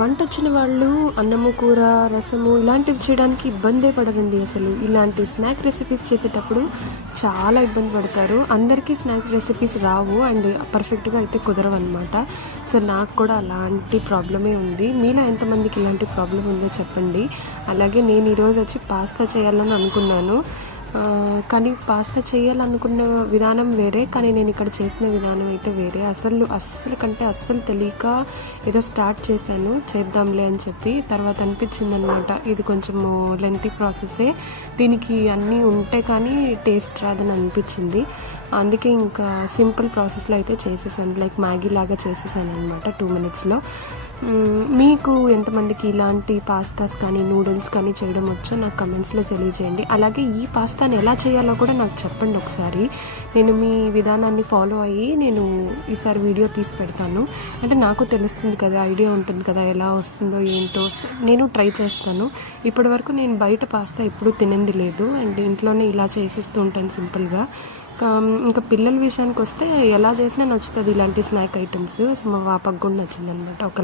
వంటొచ్చిన వాళ్ళు అన్నము, కూర, రసము ఇలాంటివి చేయడానికి ఇబ్బందే పడరండి అసలు. ఇలాంటి స్నాక్ రెసిపీస్ చేసేటప్పుడు చాలా ఇబ్బంది పడతారు. అందరికీ స్నాక్ రెసిపీస్ రావు అండ్ పర్ఫెక్ట్గా అయితే కుదరవన్నమాట. సో నాకు కూడా అలాంటి ప్రాబ్లమే ఉంది. మీలో ఎంతమందికి ఇలాంటి ప్రాబ్లం ఉందో చెప్పండి. అలాగే నేను ఈరోజు వచ్చి పాస్తా చేయాలని అనుకున్నాను. కానీ పాస్తా చేయాలనుకున్న విధానం వేరే, కానీ నేను ఇక్కడ చేసిన విధానం అయితే వేరే. అస్సలు తెలియక ఏదో స్టార్ట్ చేశాను చేద్దాంలే అని చెప్పి. తర్వాత అనిపించింది అనమాట ఇది కొంచెము లెంతీ ప్రాసెసే, దీనికి అన్నీ ఉంటే కానీ టేస్ట్ రాదని అనిపించింది. అందుకే ఇంకా సింపుల్ ప్రాసెస్లో అయితే చేసేసాను, లైక్ మ్యాగీ లాగా చేసేసాను అనమాట 2 minutesలో. మీకు ఎంతమందికి ఇలాంటి పాస్తాస్ కానీ నూడిల్స్ కానీ చేయడం వచ్చో నాకు కమెంట్స్లో తెలియజేయండి. అలాగే ఈ పాస్తాని ఎలా చేయాలో కూడా నాకు చెప్పండి ఒకసారి. నేను మీ విధానాన్ని ఫాలో అయ్యి నేను ఈసారి వీడియో తీసి పెడతాను. అంటే నాకు తెలుస్తుంది కదా, ఐడియా ఉంటుంది కదా ఎలా వస్తుందో ఏంటో. నేను ట్రై చేస్తాను. ఇప్పటి వరకు నేను బయట పాస్తా ఎప్పుడూ తినింది లేదు అండ్ ఇంట్లోనే ఇలా చేసేస్తూ ఉంటాను సింపుల్గా. ఇంకా పిల్లల విషయానికి వస్తే ఎలా చేసినా నచ్చుతుంది ఇలాంటి స్నాక్ ఐటమ్స్. సో మా పాపకు కూడా నచ్చింది అనమాట. ఒక